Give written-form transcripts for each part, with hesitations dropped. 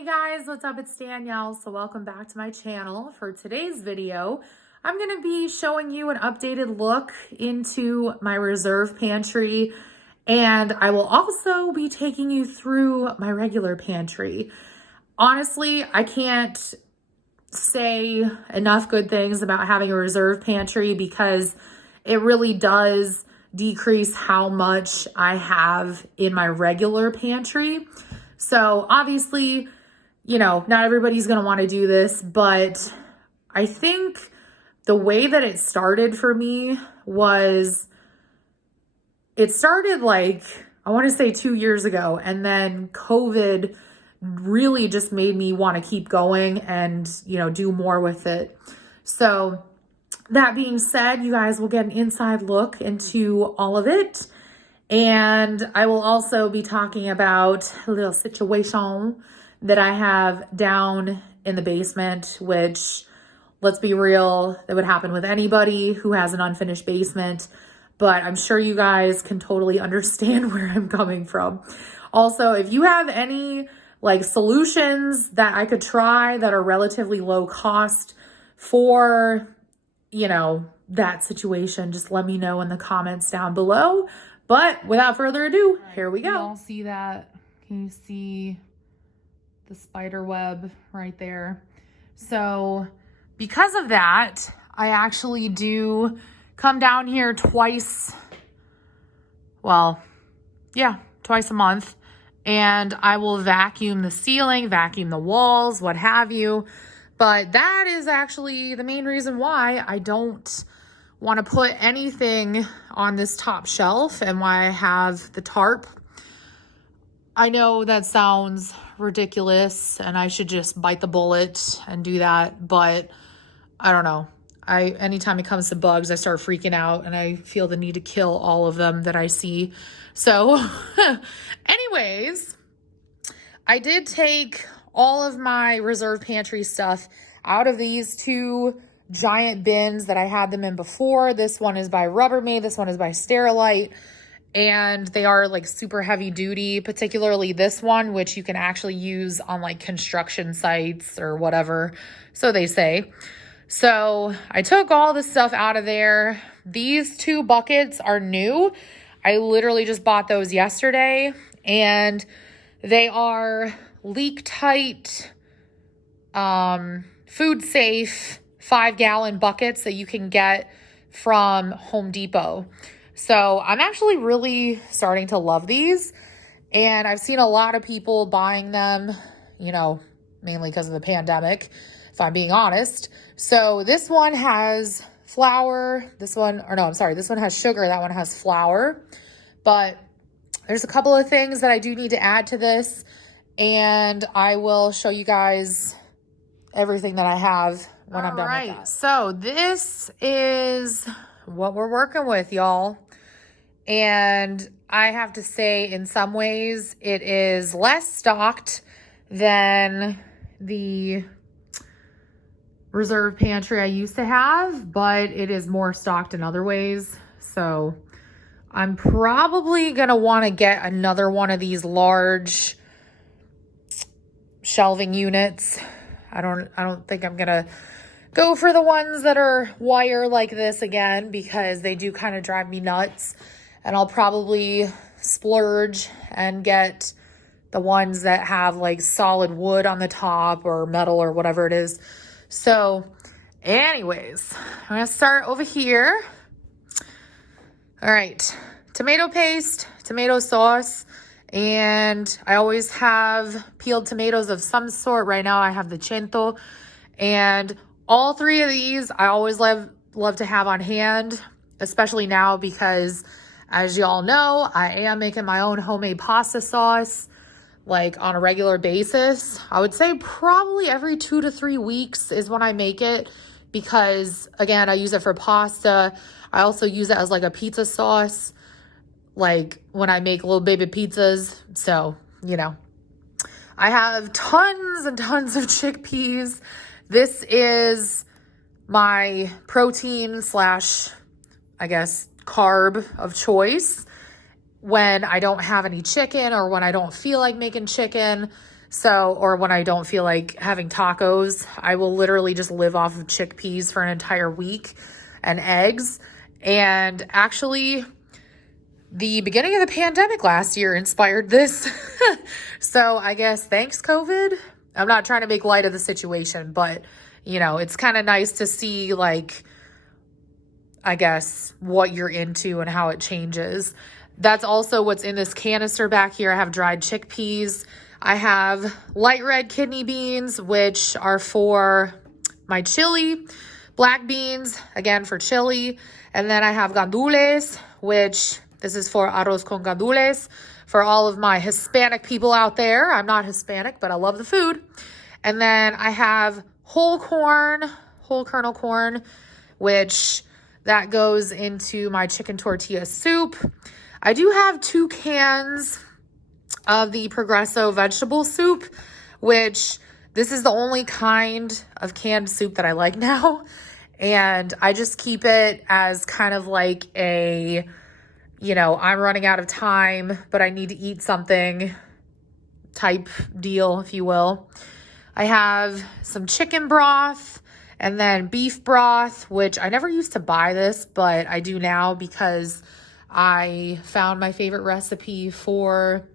Hey guys, what's up? It's Danielle. So welcome back to my channel. For today's video, I'm going to be showing you an updated look into my reserve pantry, and I will also be taking you through my regular pantry. Honestly, I can't say enough good things about having a reserve pantry because it really does decrease how much I have in my regular pantry. So obviously, you know, not everybody's going to want to do this, but I think the way that it started for me was, it started like, I want to say 2 years ago, and then COVID really just made me want to keep going and, you know, do more with it. So that being said, you guys will get an inside look into all of it. And I will also be talking about a little situation that I have down in the basement, which, let's be real, that would happen with anybody who has an unfinished basement. But I'm sure you guys can totally understand where I'm coming from. Also, if you have any like solutions that I could try that are relatively low cost for, you know, that situation, just let me know in the comments down below. But without further ado, here we go. Y'all see that? Can you see the spider web right there? So because of that, I actually do come down here twice a month, and I will vacuum the ceiling, vacuum the walls, what have you. But that is actually the main reason why I don't want to put anything on this top shelf and why I have the tarp. I know that sounds ridiculous and I should just bite the bullet and do that, but I don't know. Anytime it comes to bugs, I start freaking out and I feel the need to kill all of them that I see. So anyways, I did take all of my reserve pantry stuff out of these two giant bins that I had them in before. This one is by Rubbermaid, this one is by Sterilite, and they are like super heavy duty, particularly this one, which you can actually use on like construction sites or whatever, so they say. So I took all the stuff out of there. These two buckets are new. I literally just bought those yesterday, and they are leak tight, food safe 5-gallon buckets that you can get from Home Depot. So I'm actually really starting to love these, and I've seen a lot of people buying them, you know, mainly because of the pandemic, if I'm being honest. So this one has flour, this one has sugar, that one has flour. But there's a couple of things that I do need to add to this, and I will show you guys everything that I have when I'm done with that. So this is what we're working with, y'all. And I have to say, in some ways, it is less stocked than the reserve pantry I used to have, but it is more stocked in other ways. So I'm probably gonna want to get another one of these large shelving units. I don't think I'm gonna go for the ones that are wire like this again, because they do kind of drive me nuts. And I'll probably splurge and get the ones that have like solid wood on the top or metal or whatever it is. So anyways, I'm gonna start over here. All right, tomato paste, tomato sauce, and I always have peeled tomatoes of some sort. Right now I have the cento, and all three of these I always love to have on hand, especially now because, as y'all know, I am making my own homemade pasta sauce like on a regular basis. I would say probably every 2 to 3 weeks is when I make it, because again, I use it for pasta. I also use it as like a pizza sauce, like when I make little baby pizzas. So, you know, I have tons and tons of chickpeas. This is my protein slash, I guess, carb of choice when I don't have any chicken or when I don't feel like making chicken. So, or when I don't feel like having tacos, I will literally just live off of chickpeas for an entire week and eggs. And actually, the beginning of the pandemic last year inspired this. So I guess thanks, COVID. I'm not trying to make light of the situation, but you know, it's kind of nice to see, like, I guess, what you're into and how it changes. That's also what's in this canister back here. I have dried chickpeas. I have light red kidney beans, which are for my chili. Black beans, again, for chili. And then I have gandules, which this is for arroz con gandules. For all of my Hispanic people out there. I'm not Hispanic, but I love the food. And then I have whole kernel corn, which that goes into my chicken tortilla soup. I do have 2 cans of the Progresso vegetable soup, which this is the only kind of canned soup that I like now. And I just keep it as kind of like a, you know, I'm running out of time, but I need to eat something type deal, if you will. I have some chicken broth and then beef broth, which I never used to buy this, but I do now because I found my favorite recipe for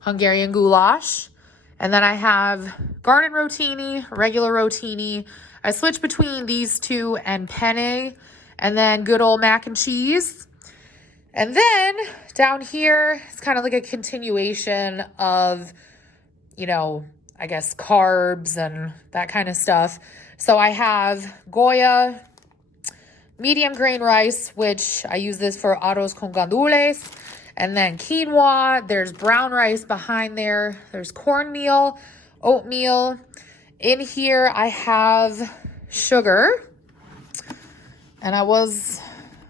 Hungarian goulash. And then I have garden rotini, regular rotini. I switch between these two and penne, and then good old mac and cheese. And then down here, it's kind of like a continuation of, you know, I guess carbs and that kind of stuff. So I have Goya medium grain rice, which I use this for arroz con gandules. And then quinoa, there's brown rice behind there. There's cornmeal, oatmeal. In here, I have sugar. And I was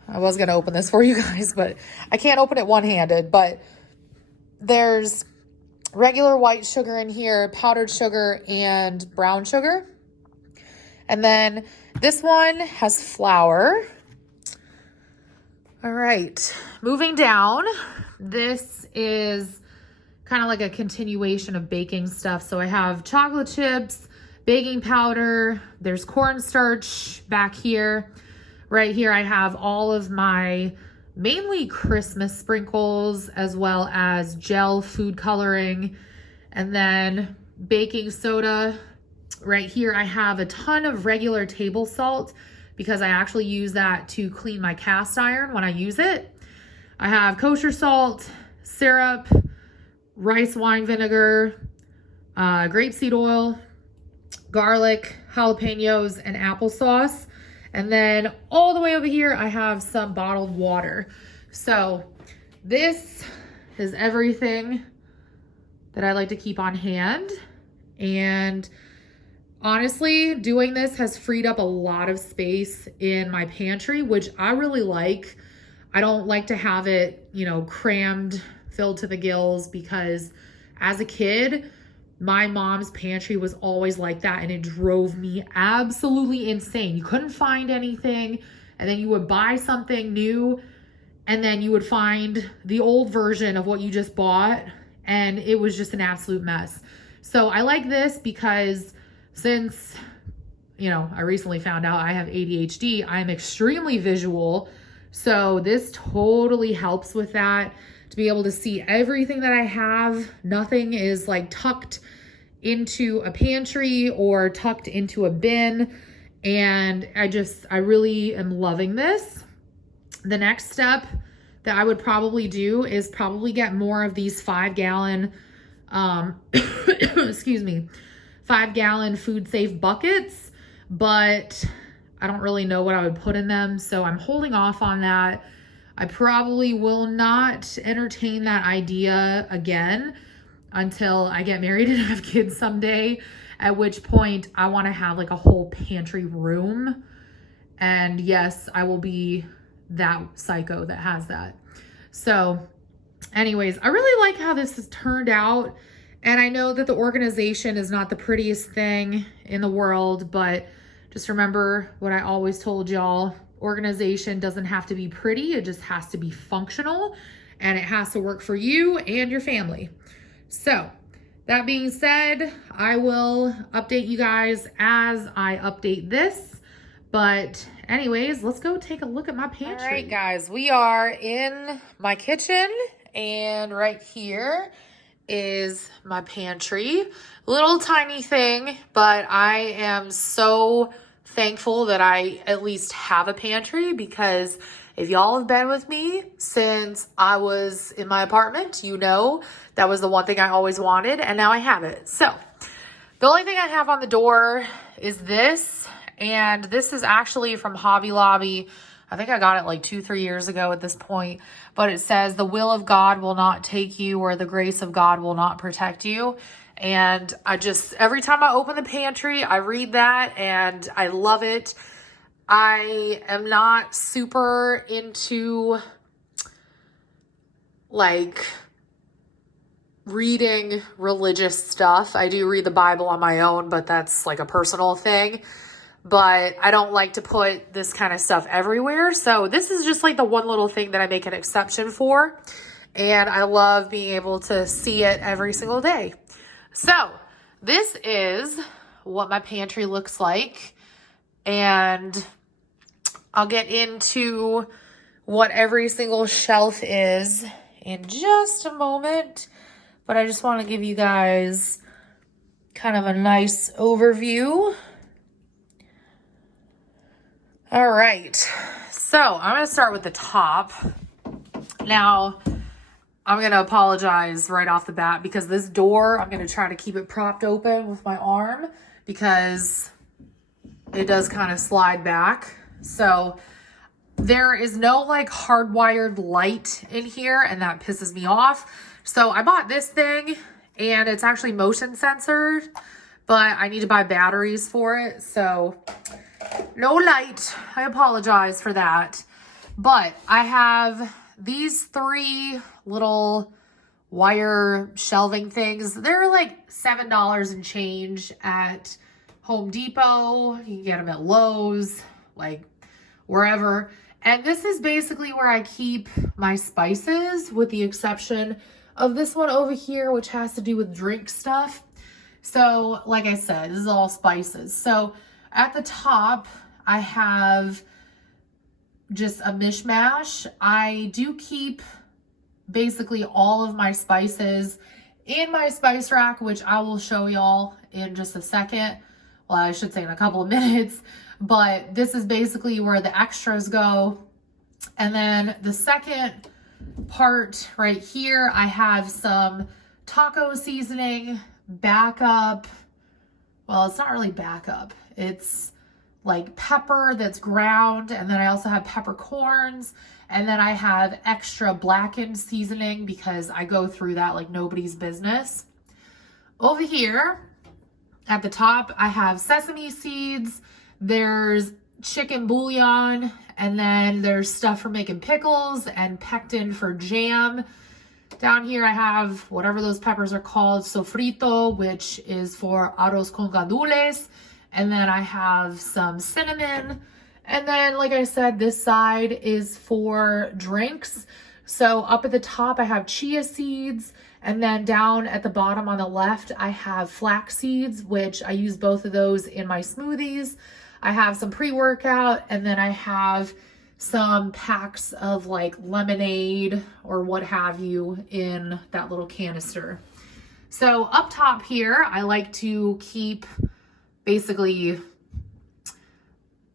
going to open this for you guys, but I can't open it one-handed. But there's regular white sugar in here, powdered sugar, and brown sugar. And then this one has flour. All right, moving down, this is kind of like a continuation of baking stuff. So I have chocolate chips, baking powder, there's cornstarch back here. Right here I have all of my mainly Christmas sprinkles as well as gel food coloring, and then baking soda. Right here I have a ton of regular table salt because I actually use that to clean my cast iron when I use it. I have kosher salt, syrup, rice wine vinegar, grapeseed oil, garlic, jalapenos, and applesauce. And then all the way over here, I have some bottled water. So this is everything that I like to keep on hand. And honestly, doing this has freed up a lot of space in my pantry, which I really like. I don't like to have it, you know, crammed, filled to the gills, because as a kid, my mom's pantry was always like that, and it drove me absolutely insane. You couldn't find anything, and then you would buy something new, and then you would find the old version of what you just bought, and it was just an absolute mess. So I like this because since, you know, I recently found out I have ADHD, I'm extremely visual. So this totally helps with that, to be able to see everything that I have. Nothing is like tucked into a pantry or tucked into a bin. And I really am loving this. The next step that I would probably do is probably get more of these 5-gallon, excuse me, 5-gallon food safe buckets, but I don't really know what I would put in them. So I'm holding off on that. I probably will not entertain that idea again until I get married and have kids someday, at which point I want to have like a whole pantry room. And yes, I will be that psycho that has that. So anyways, I really like how this has turned out. And I know that the organization is not the prettiest thing in the world, but just remember what I always told y'all. Organization doesn't have to be pretty. It just has to be functional, and it has to work for you and your family. So that being said, I will update you guys as I update this. But anyways, let's go take a look at my pantry. All right, guys, we are in my kitchen, and right here is my pantry. Little tiny thing, but I am so thankful that I at least have a pantry, because if y'all have been with me since I was in my apartment, you know that was the one thing I always wanted, and now I have it. So the only thing I have on the door is this, and this is actually from Hobby Lobby. I think I got it like 2-3 years ago at this point, but it says the will of God will not take you, or the grace of God will not protect you. And I just, every time I open the pantry, I read that and I love it. I am not super into like reading religious stuff. I do read the Bible on my own, but that's like a personal thing. But I don't like to put this kind of stuff everywhere. So this is just like the one little thing that I make an exception for. And I love being able to see it every single day. So this is what my pantry looks like. And I'll get into what every single shelf is in just a moment. But I just want to give you guys kind of a nice overview. All right, so I'm going to start with the top. Now, I'm going to apologize right off the bat, because this door, I'm going to try to keep it propped open with my arm, because it does kind of slide back. So there is no like hardwired light in here, and that pisses me off. So I bought this thing, and it's actually motion censored, but I need to buy batteries for it. So no light. I apologize for that. But I have these 3 little wire shelving things. They're like $7 and change at Home Depot. You can get them at Lowe's, like wherever. And this is basically where I keep my spices, with the exception of this one over here, which has to do with drink stuff. So like I said, this is all spices. So at the top, I have just a mishmash. I do keep basically all of my spices in my spice rack, which I will show y'all in just a second. Well, I should say in a couple of minutes, but this is basically where the extras go. And then the second part right here, I have some taco seasoning, backup. Well, it's not really backup. It's like pepper that's ground, and then I also have peppercorns, and then I have extra blackened seasoning because I go through that like nobody's business. Over here at the top, I have sesame seeds, there's chicken bouillon, and then there's stuff for making pickles and pectin for jam. Down here I have whatever those peppers are called, sofrito, which is for arroz con gandules. And then I have some cinnamon. And then, like I said, this side is for drinks. So up at the top, I have chia seeds. And then down at the bottom on the left, I have flax seeds, which I use both of those in my smoothies. I have some pre-workout, and then I have some packs of like lemonade or what have you in that little canister. So up top here, I like to keep basically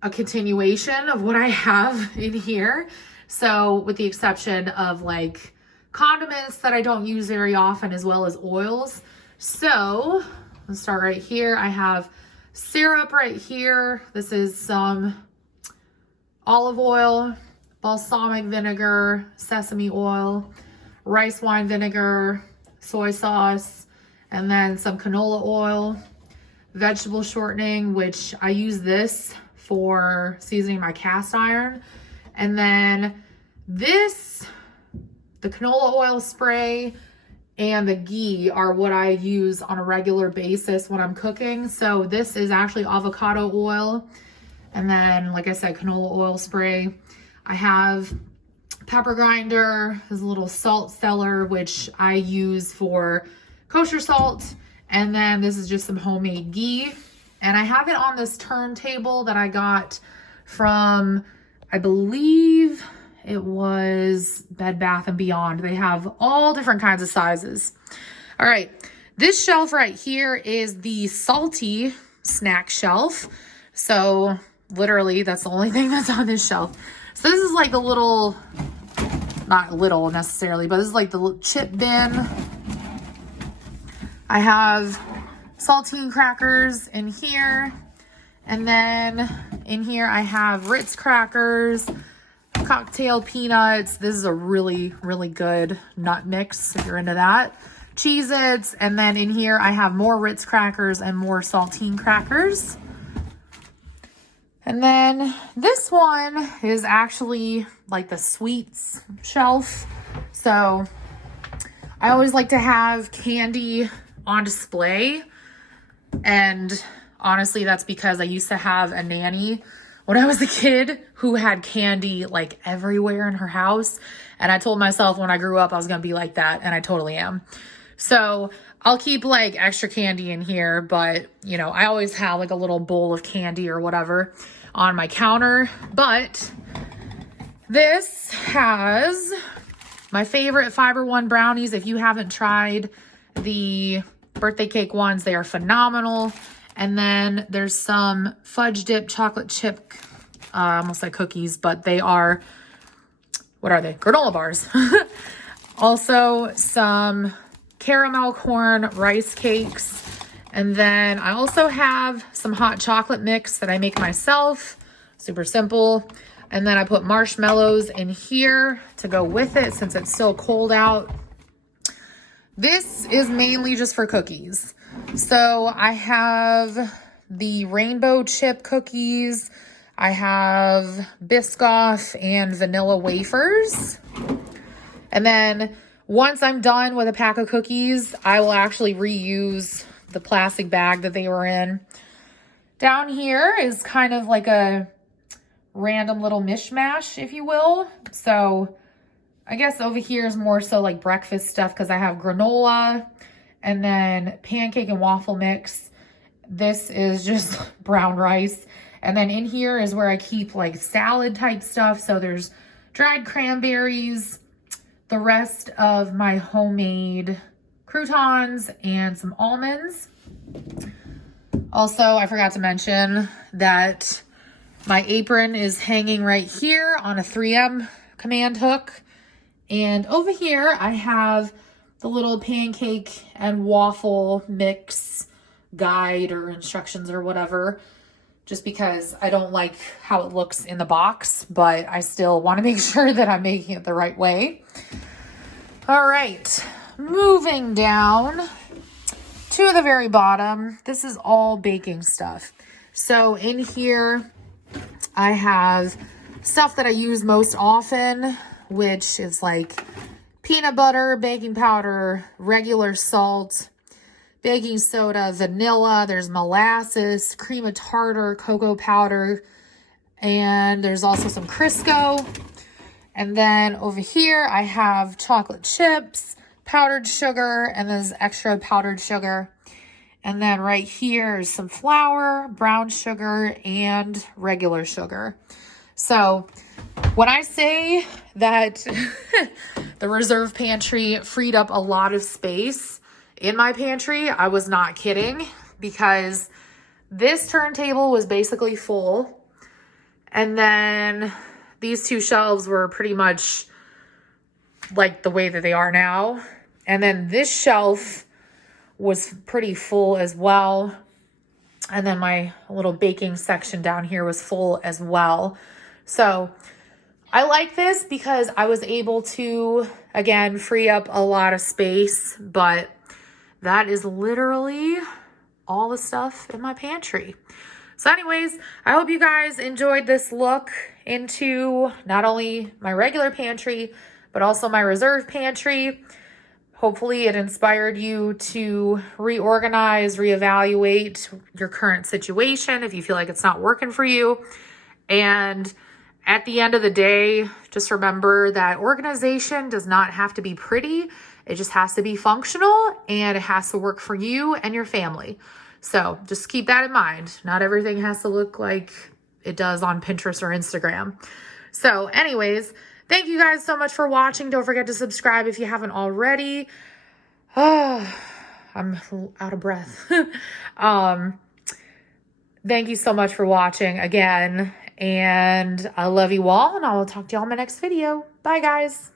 a continuation of what I have in here. So with the exception of like condiments that I don't use very often, as well as oils. So let's start right here. I have syrup right here. This is some olive oil, balsamic vinegar, sesame oil, rice wine vinegar, soy sauce, and then some canola oil, vegetable shortening, which I use this for seasoning my cast iron. And then this, the canola oil spray and the ghee are what I use on a regular basis when I'm cooking. So this is actually avocado oil. And then, like I said, canola oil spray. I have pepper grinder, this little salt cellar, which I use for kosher salt. And then this is just some homemade ghee. And I have it on this turntable that I got from, I believe it was Bed Bath & Beyond. They have all different kinds of sizes. All right, this shelf right here is the salty snack shelf. So literally that's the only thing that's on this shelf. So this is like the little, not little necessarily, but this is like the little chip bin. I have saltine crackers in here. And then in here I have Ritz crackers, cocktail peanuts. This is a really, really good nut mix if you're into that. Cheez-Its. And then in here I have more Ritz crackers and more saltine crackers. And then this one is actually like the sweets shelf. So I always like to have candy on display. And honestly, that's because I used to have a nanny when I was a kid who had candy like everywhere in her house. And I told myself when I grew up, I was going to be like that. And I totally am. So I'll keep like extra candy in here, but you know, I always have like a little bowl of candy or whatever on my counter. But this has my favorite Fiber One brownies. If you haven't tried the birthday cake ones, they are phenomenal. And then there's some fudge dip chocolate chip, almost like cookies, but they are, what are they? Granola bars. Also some caramel corn rice cakes. And then I also have some hot chocolate mix that I make myself. Super simple. And then I put marshmallows in here to go with it since it's still cold out. This is mainly just for cookies. So I have the rainbow chip cookies. I have Biscoff and vanilla wafers. And then once I'm done with a pack of cookies, I will actually reuse the plastic bag that they were in. Down here is kind of like a random little mishmash, if you will. So I guess over here is more so like breakfast stuff because I have granola and then pancake and waffle mix. This is just brown rice. And then in here is where I keep like salad type stuff. So there's dried cranberries, the rest of my homemade croutons, and some almonds. Also, I forgot to mention that my apron is hanging right here on a 3M command hook. And over here, I have the little pancake and waffle mix guide or instructions or whatever, just because I don't like how it looks in the box, but I still want to make sure that I'm making it the right way. All right, moving down to the very bottom. This is all baking stuff. So in here, I have stuff that I use most often, which is like peanut butter, baking powder, regular salt, baking soda, vanilla, there's molasses, cream of tartar, cocoa powder, and there's also some Crisco. And then over here, I have chocolate chips, powdered sugar, and there's extra powdered sugar. And then right here is some flour, brown sugar, and regular sugar. So when I say that the Reserve Pantry freed up a lot of space in my pantry, I was not kidding, because this turntable was basically full. And then these two shelves were pretty much like the way that they are now. And then this shelf was pretty full as well. And then my little baking section down here was full as well. So I like this because I was able to, again, free up a lot of space, but that is literally all the stuff in my pantry. So anyways, I hope you guys enjoyed this look into not only my regular pantry, but also my Reserve Pantry. Hopefully it inspired you to reorganize, reevaluate your current situation if you feel like it's not working for you. And at the end of the day, just remember that organization does not have to be pretty. It just has to be functional and it has to work for you and your family. So just keep that in mind. Not everything has to look like it does on Pinterest or Instagram. So anyways, thank you guys so much for watching. Don't forget to subscribe if you haven't already. Oh, I'm out of breath. Thank you so much for watching again. And I love you all, and I will talk to you all in my next video. Bye, guys.